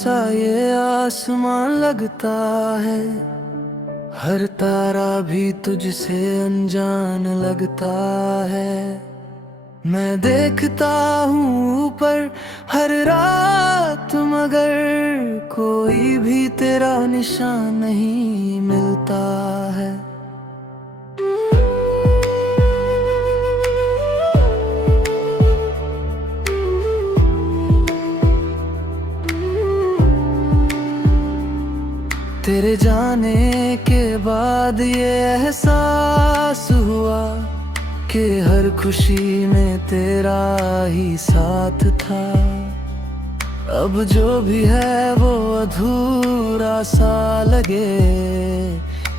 सा ये आसमां लगता है, हर तारा भी तुझसे अनजान लगता है। मैं देखता हूँ ऊपर हर रात, मगर कोई भी तेरा निशान नहीं मिलता है। तेरे जाने के बाद ये एहसास हुआ कि हर खुशी में तेरा ही साथ था। अब जो भी है वो अधूरा सा लगे,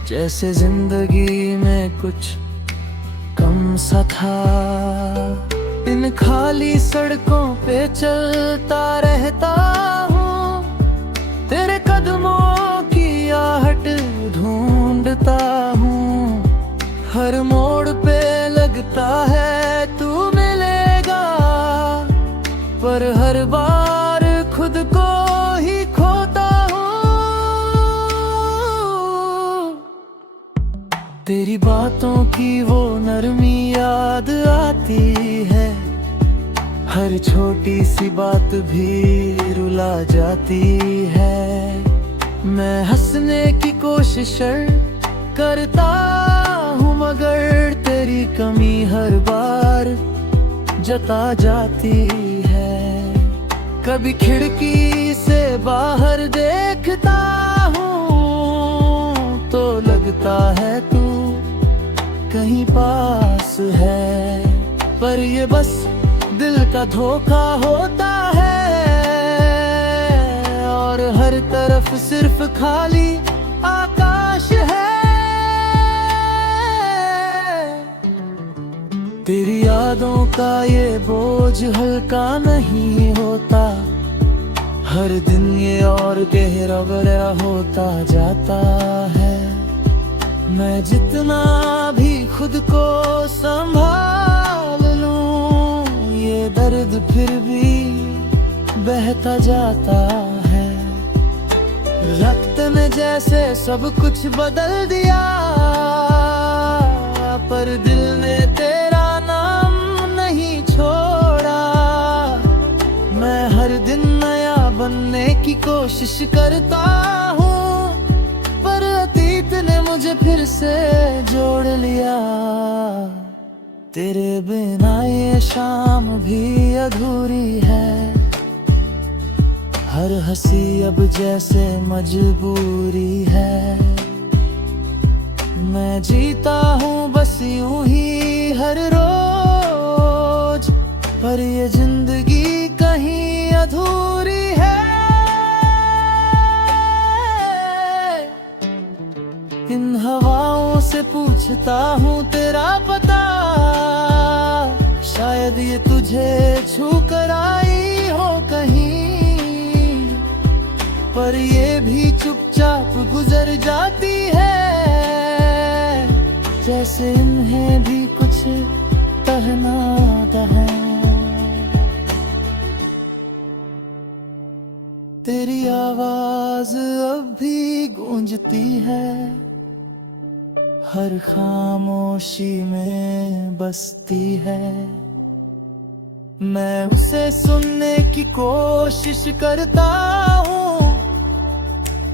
जैसे जिंदगी में कुछ कम सा था। इन खाली सड़कों पे चलता रहता हूँ, तेरे कदमों की आहट ढूंढता हूँ। हर मोड़ पे लगता है तू मिलेगा, पर हर बार खुद को ही खोता हूँ। तेरी बातों की वो नरमी याद आती है, हर छोटी सी बात भी रुला जाती है। मैं हंसने की कोशिश करता हूँ, मगर तेरी कमी हर बार जता जाती है। कभी खिड़की से बाहर देखता हूँ तो लगता है तू कहीं पास है, पर ये बस दिल का धोखा होता है। और हर तरफ सिर्फ खाली आकाश है। तेरी यादों का ये बोझ हल्का नहीं होता, हर दिन ये और गहरा गहरा होता जाता है। मैं जितना भी खुद को संभाल लूं, ये दर्द फिर भी बहता जाता है। रक्त ने जैसे सब कुछ बदल दिया, पर दिल ने तेरा नाम नहीं छोड़ा। मैं हर दिन नया बनने की कोशिश करता हूँ, पर अतीत ने मुझे फिर से जोड़ लिया। तेरे बिना ये शाम भी अधूरी है, हर हंसी अब जैसे मजबूरी है। मैं जीता हूँ बस यूं ही हर रोज, पर ये जिंदगी कहीं अधूरी है। इन हवाओं से पूछता हूँ तेरा पता, शायद ये तुझे छू कर आई हो कहीं, पर ये भी चुपचाप गुजर जाती है, जैसे इन्हें भी कुछ कहना है। तेरी आवाज अब भी गूंजती है, हर खामोशी में बसती है। मैं उसे सुनने की कोशिश करता हूँ,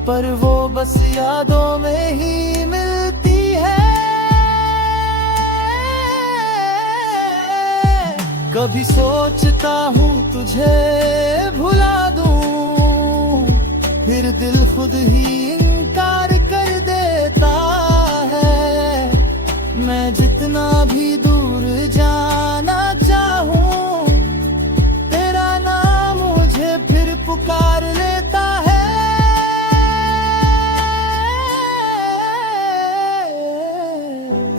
पर वो बस यादों में ही मिलती है। कभी सोचता हूँ तुझे भुला दूँ, फिर दिल खुद ही इनकार कर देता है। मैं जितना भी दूर जाना चाहूँ, तेरा नाम मुझे फिर पुकार लेता है।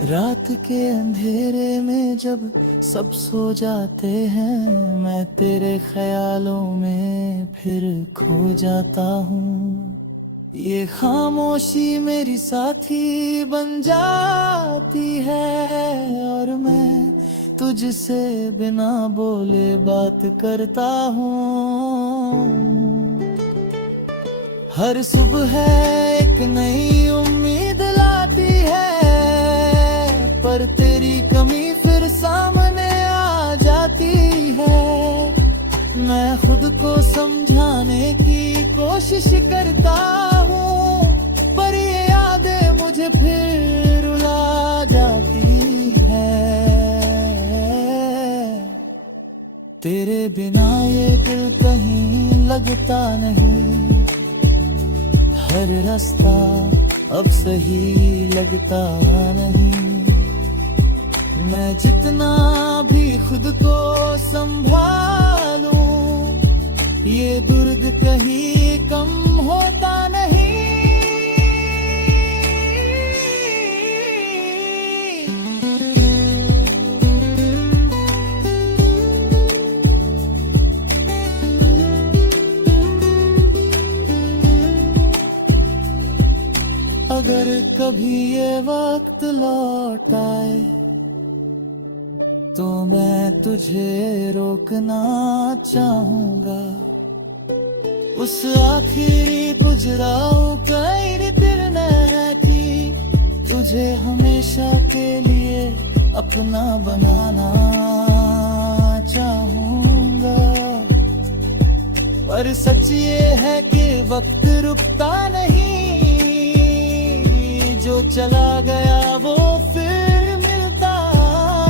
रात के अंधेरे में जब सब सो जाते हैं, मैं तेरे ख्यालों में फिर खो जाता हूँ। ये खामोशी मेरी साथी बन जाती है, और मैं तुझसे बिना बोले बात करता हूँ। हर सुबह एक नई उम्मीद लाती है, पर तेरी कमी फिर सामने आ जाती है। मैं खुद को समझाने की कोशिश करता हूँ, पर ये यादें मुझे फिर रुला जाती है। तेरे बिना ये दिल कहीं लगता नहीं, हर रास्ता अब सही लगता नहीं। मैं जितना भी खुद को संभालूं, ये दर्द कहीं कम होता नहीं। अगर कभी ये वक्त लौट आए, तो मैं तुझे रोकना चाहूंगा। उस आखिरी गुजराओ कई दिन थी, तुझे हमेशा के लिए अपना बनाना चाहूंगा। पर सच ये है कि वक्त रुकता नहीं, जो चला गया वो फिर मिलता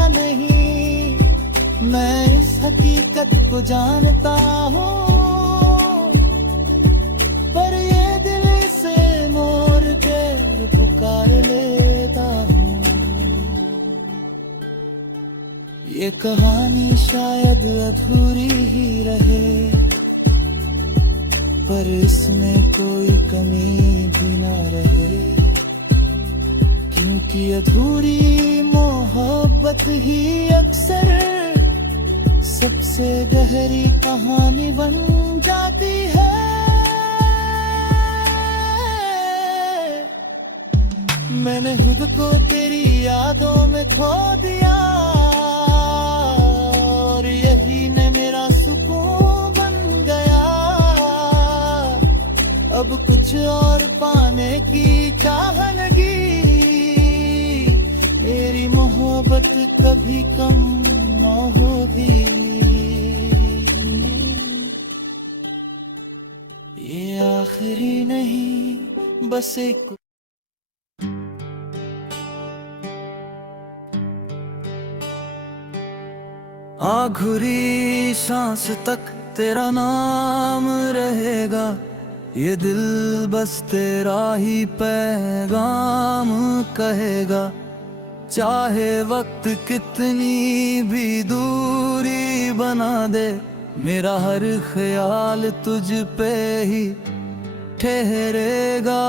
नहीं। मैं इस हकीकत को जानता हूँ, पर ये दिल से मोड़ के पुकार लेता हूँ। ये कहानी शायद अधूरी ही रहे, पर इसमें कोई कमी भी ना रहे। क्योंकि अधूरी मोहब्बत ही अक्सर सबसे गहरी कहानी बन जाती है। मैंने खुद को तेरी यादों में खो दिया, और यही ने मेरा सुकून बन गया। अब कुछ और पाने की चाह लगी, मेरी मोहब्बत कभी कम न होगी। ये आखिरी नहीं, बस एक आखिरी सांस तक तेरा नाम रहेगा। ये दिल बस तेरा ही पैगाम कहेगा। चाहे वक्त कितनी भी दूरी बना दे, मेरा हर ख्याल तुझ पे ही ठहरेगा।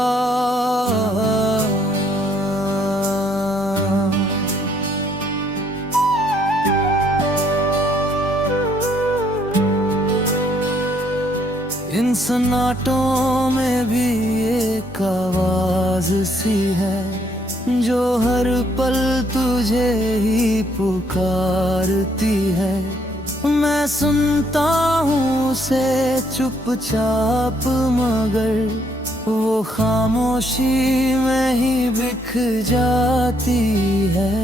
इन सन्नाटों में भी एक आवाज सी है, जो हर पल तुझे ही पुकारती है। मैं सुनता हूँ उसे चुपचाप, मगर वो खामोशी में ही बिख जाती है।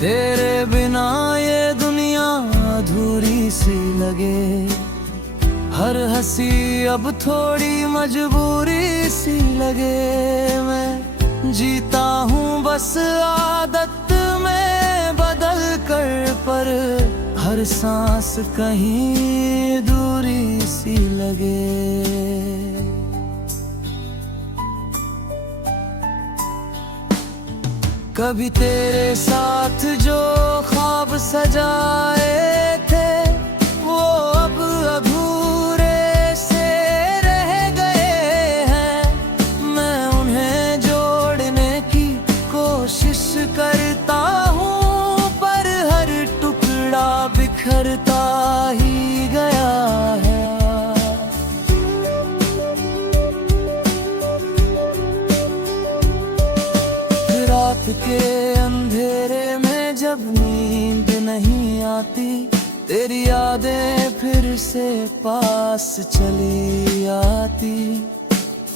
तेरे बिना ये दुनिया अधूरी सी लगे, हर हंसी अब थोड़ी मजबूरी सी लगे। मैं जीता हूँ बस आदत में बदल कर, पर हर सांस कहीं दूरी सी लगे। कभी तेरे साथ जो ख्वाब सजाए थे, वो अब अधूरे से रह गए हैं। मैं उन्हें जोड़ने की कोशिश करता हूँ, पर हर टुकड़ा बिखरता ही गया है। रात के अंधेरे में जब नींद नहीं आती, तेरी यादें फिर से पास चली आती,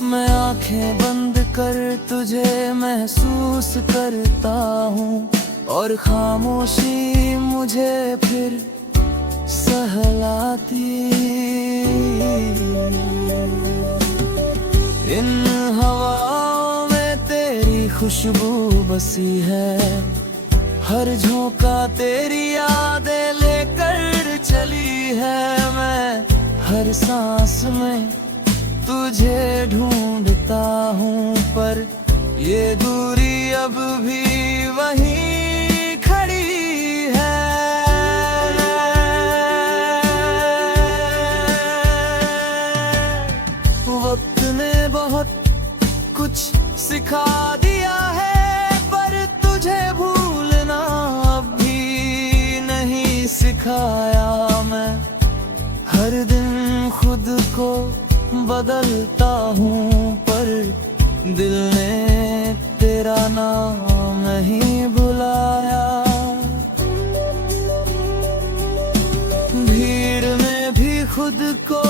मैं आंखें बंद कर तुझे महसूस करता हूँ, और खामोशी मुझे फिर सहलाती। इन हवाओं में तेरी खुशबू बसी है, हर झोंका तेरी यादें लेकर चली है। मैं हर सांस में तुझे ढूंढता हूँ, पर ये दूरी अब भी वहीं खड़ी है। वक्त ने बहुत कुछ सिखा दिया है, पर तुझे भूलना अब भी नहीं सिखाया। मैं हर दिन खुद को बदलता हूँ, पर दिल ने तेरा नाम नहीं भुलाया। भीड़ में भी खुद को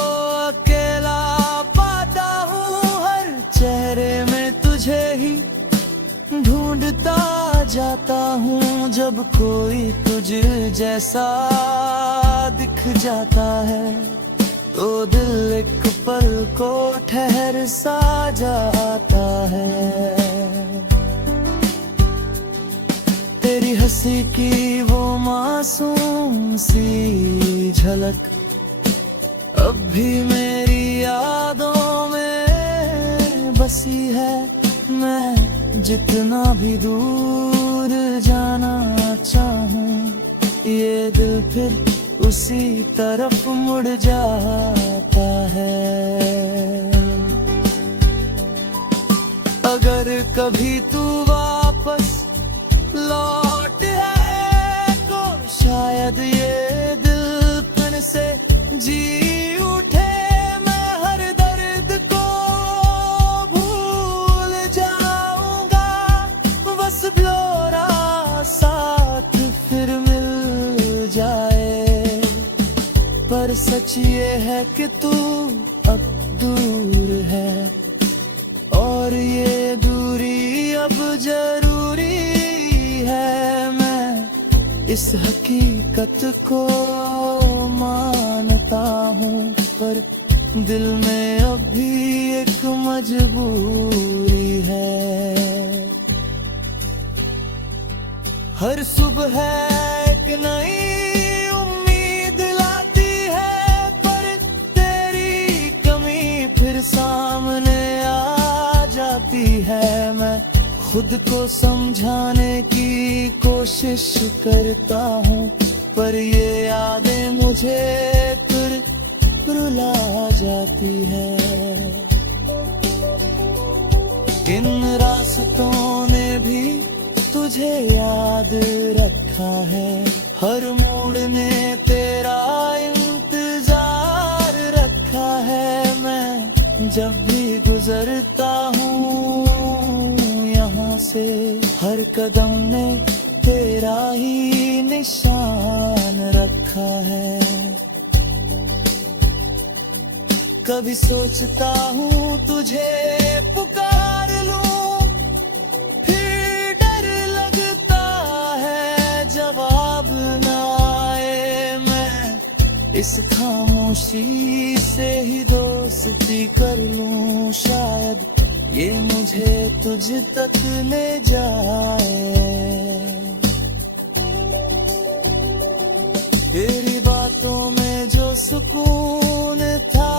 अकेला पाता हूँ, हर चेहरे में तुझे ही ढूंढता जाता हूँ। जब कोई तुझ जैसा दिख जाता है, तो दिल एक पल को ठहर सा जाता है। तेरी हंसी की वो मासूम सी झलक अब भी मेरी यादों में बसी है। मैं जितना भी दूर जाना चाहूँ, ये दिल फिर उसी तरफ मुड़ जाता है। अगर कभी तू वापस लौट है, तो शायद ये दिल फिर से जी उठे। मैं हर दर्द को भूल जाऊंगा, बस ब्योरा साथ फिर मिल जाए। पर सच ये है कि तू अब दूर है, और ये दूरी अब जरूरी है। मैं इस हकीकत को मानता हूँ, पर दिल में अब भी एक मजबूरी है। हर सुबह एक नई सामने आ जाती है। मैं खुद को समझाने की कोशिश करता हूँ, पर ये यादें मुझे फिर रुला जाती है। इन रास्तों ने भी तुझे याद रखा है, हर मोड़ ने तेरा इंतजार रखा है। मैं जब भी गुजरता हूँ यहाँ से, हर कदम ने तेरा ही निशान रखा है। कभी सोचता हूँ तुझे पुकार लूं, फिर डर लगता है जवाब ना आए। मैं इस खामोशी से ही दोस्ती कर लूं, शायद ये मुझे तुझ तक ले जाए। तेरी बातों में जो सुकून था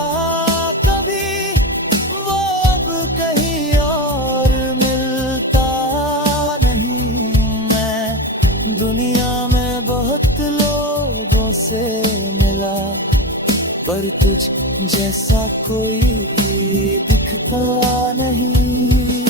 कभी, वो अब कहीं और मिलता नहीं। मैं दुनिया में बहुत लोगों से मिला, पर तुझ जैसा कोई दिखता नहीं।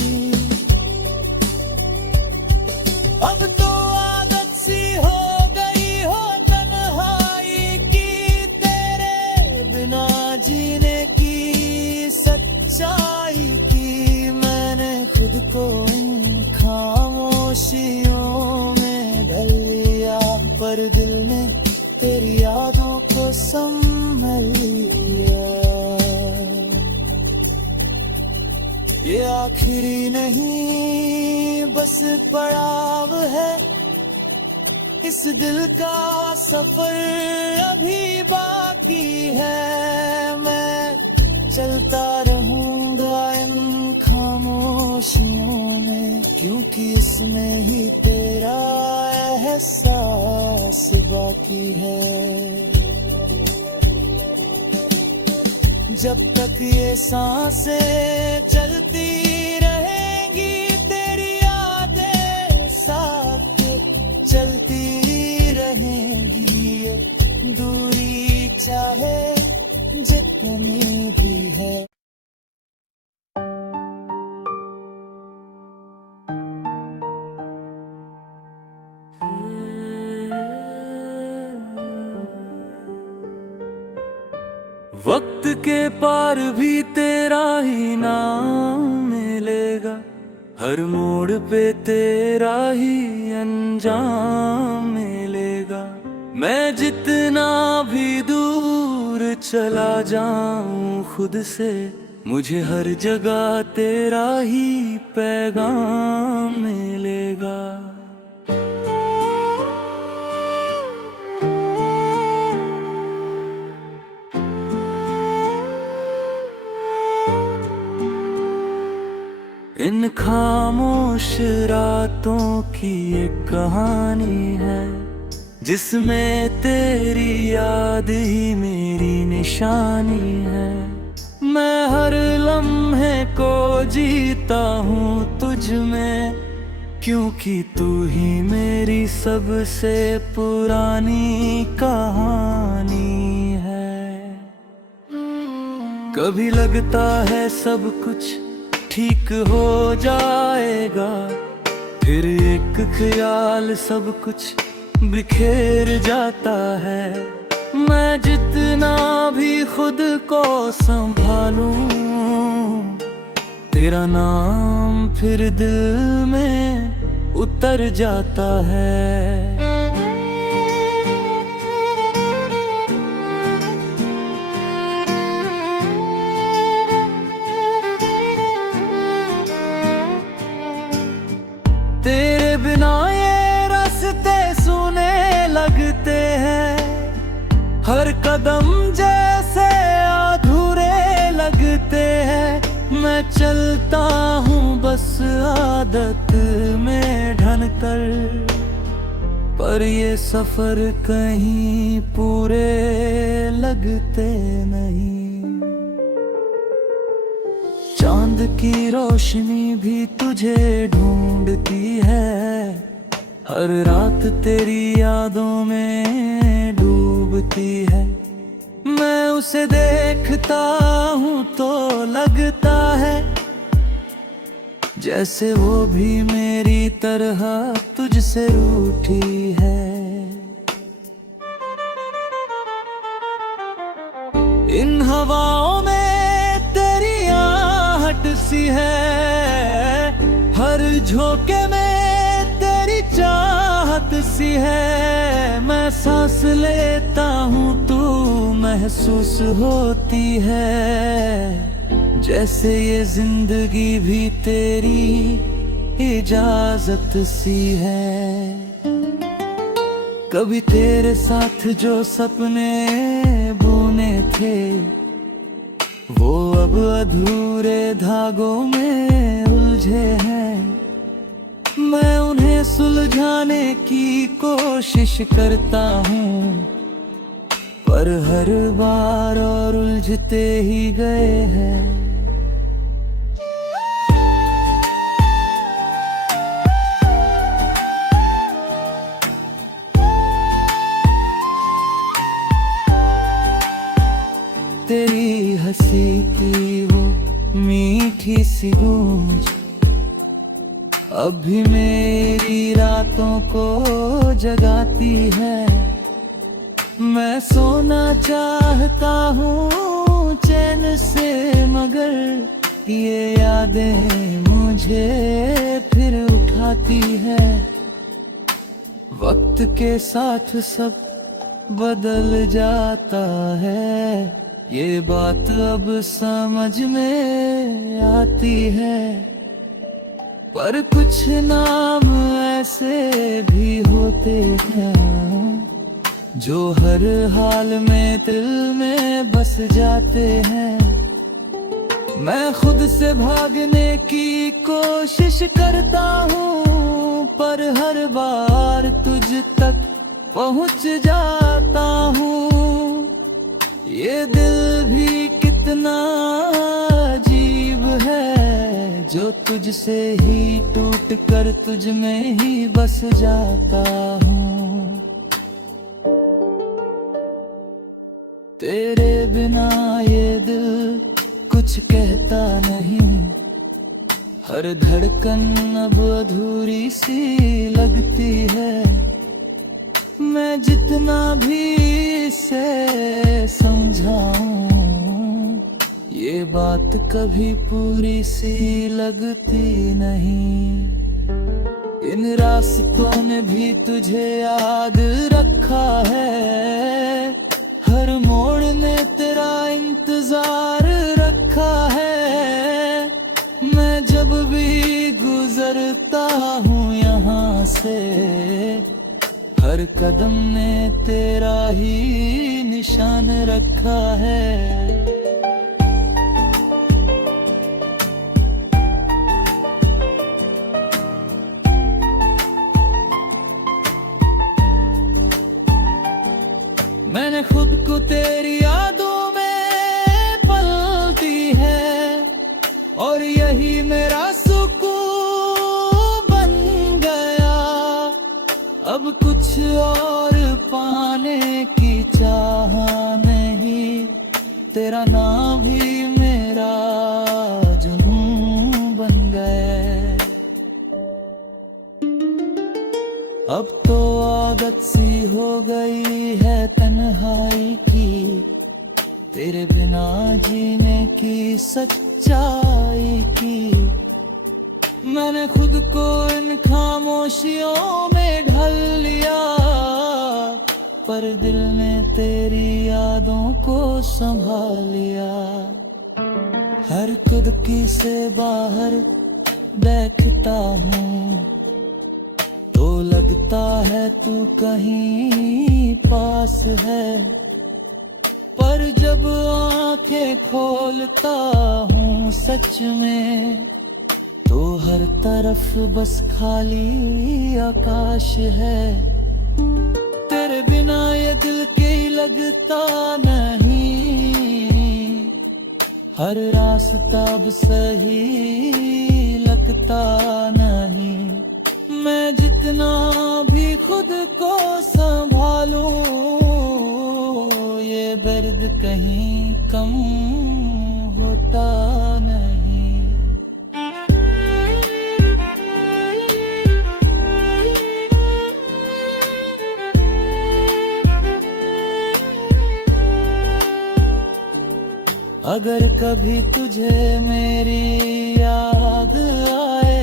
अब तो आदत सी हो गई हो तन्हाई की, तेरे बिना जीने की सच्चाई की। मैंने खुद को इन खामोशियों में ढल लिया, पर दिल ने तेरी यादों को संभल लिया। ये आखिरी नहीं बस पड़ाव है, इस दिल का सफर अभी बाकी है। मैं चलता रहूंगा इन खामोशियों में, क्योंकि इसमें ही तेरा एहसास बाकी है। जब तक ये सांसें चलती रहेंगी, तेरी यादें साथ चलती रहेंगी। ये दूरी चाहे जितनी भी है। वक्त के पार भी तेरा ही नाम मिलेगा, हर मोड़ पे तेरा ही अंजाम मिलेगा। मैं जितना भी दूर चला जाऊं खुद से, मुझे हर जगह तेरा ही पैगाम मिलेगा। इन खामोश रातों की एक कहानी है, जिसमें तेरी याद ही मेरी निशानी है। मैं हर लम्हे को जीता हूँ तुझ में, क्योंकि तू ही मेरी सबसे पुरानी कहानी है। कभी लगता है सब कुछ ठीक हो जाएगा, फिर एक ख्याल सब कुछ बिखेर जाता है। मैं जितना भी खुद को संभालूं, तेरा नाम फिर दिल में उतर जाता है। तेरे बिना ये रास्ते सुने लगते हैं, हर कदम जैसे अधूरे लगते हैं। मैं चलता हूँ बस आदत में ढलकर, पर ये सफर कहीं पूरे लगते नहीं। चांद की रोशनी भी तुझे ढूंढती है, हर रात तेरी यादों में डूबती है। मैं उसे देखता हूँ तो लगता है, जैसे वो भी मेरी तरह तुझसे रूठी है। इन हवाओं में सी है, हर झोंके में तेरी चाहत सी है। मैं सांस लेता हूँ तू महसूस होती है, जैसे ये जिंदगी भी तेरी इजाजत सी है। कभी तेरे साथ जो सपने बुने थे, वो अब अधूरे धागों में उलझे हैं। मैं उन्हें सुलझाने की कोशिश करता हूँ, पर हर बार और उलझते ही गए हैं। तेरी हंसी की वो मीठी सी गूंज अब भी मेरी रातों को जगाती है। मैं सोना चाहता हूँ चैन से, मगर ये यादें मुझे फिर उठाती है। वक्त के साथ सब बदल जाता है, ये बात अब समझ में आती है। पर कुछ नाम ऐसे भी होते हैं जो हर हाल में दिल में बस जाते हैं। मैं खुद से भागने की कोशिश करता हूँ, पर हर बार तुझ तक पहुँच जाता हूँ। ये दिल भी कितना अजीब है, जो तुझसे ही टूट कर तुझ में ही बस जाता हूँ। तेरे बिना ये दिल कुछ कहता नहीं, हर धड़कन अब अधूरी सी लगती है। मैं जितना भी इसे समझाऊं, ये बात कभी पूरी सी लगती नहीं। इन रास्तों ने भी तुझे याद रखा है, हर मोड़ ने तेरा इंतजार रखा है। मैं जब भी गुजरता हूँ यहाँ से, हर कदम ने तेरा ही निशान रखा है। मैंने खुद को तेरी यादों में पलती है, और यही मेरा सुकून बन गया। अब कुछ और पाने की चाह नहीं, तेरा नाम भी मेरा जुनून बन गए। अब तो आदत सी हो गई है तन्हाई की, तेरे बिना जीने की सच्चाई की। मैंने खुद को इन खामोशियों में ढल लिया, पर दिल ने तेरी यादों को संभाल लिया। हर कुदकी से बाहर बैठता हूँ, तो लगता है तू कहीं पास है। पर जब आंखें खोलता हूँ सच में, तो हर तरफ बस खाली आकाश है। तेरे बिना ये दिल के लगता नहीं, हर रास्ता अब सही लगता नहीं। मैं जितना भी खुद को संभालूं, ये दर्द कहीं कम होता नहीं। अगर कभी तुझे मेरी याद आए,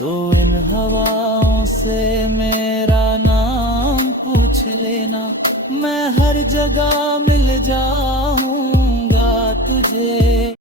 तो इन हवाओं से मेरा नाम पूछ लेना। मैं हर जगह मिल जाऊंगा तुझे।